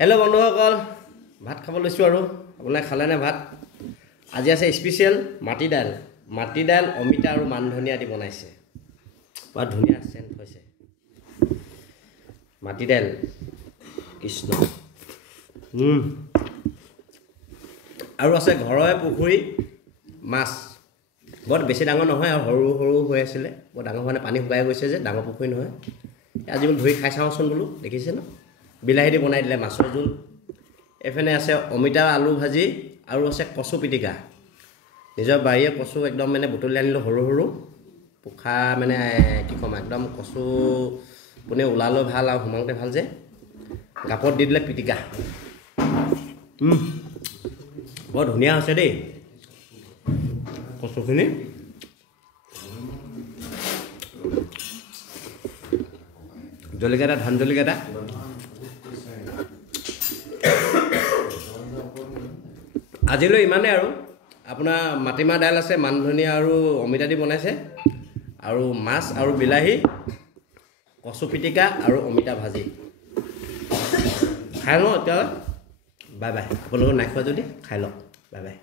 Hello' বন্ধুসকল, ভাত খাব লৈছোঁ আৰু আপোনালোকে খালেনে ভাত? আজি আছে স্পেচিয়েল মাটি দাইল অমিতা আৰু মান ধনিয়া দি বনাইছে। বৰ ধুনীয়া চেণ্ট হৈছে মাটি দাইল। কৃষ্ণ। আৰু আছে ঘৰৰে পুখুৰী মাছ, বৰ বেছি ডাঙৰ নহয় আৰু সৰু সৰু হৈ আছিলে, বৰ ডাঙৰ মানে পানী শুকাই গৈছে যে, ডাঙৰ পুখুৰী নহয়। আজি বোলো ধুই খাই চাওঁচোন বোলো, দেখিছে ন? বিলাহী দি বনাই দিলে মাছৰ জোল। এফালে আছে অমিতা আলু ভাজি আৰু আছে কচু পিটিকা। নিজৰ বাৰীয়ে কচু একদম মানে বুটলি আনিলোঁ, সৰু সৰু পোখা মানে কি ক'ম, একদম কচু পোনে ওলালেও ভাল আৰু সোমাওঁতে ভাল যে, কাপত দি দিলে পিটিকা। বৰ ধুনীয়া হৈছে দেই কচুখিনি। জলকীয়া এটা, ধান জলকীয়া এটা। আজিলৈ ইমানেই আৰু। আপোনাৰ মাটিমাহ দাইল আছে, মান ধনিয়া আৰু অমিতা দি বনাইছে, আৰু মাছ আৰু বিলাহী, কচু পিটিকা আৰু অমিতা ভাজি। খাই লওঁ এতিয়া। Bye bye. আপোনালোকৰ নাই খোৱা যদি খাই লওক। Bye bye.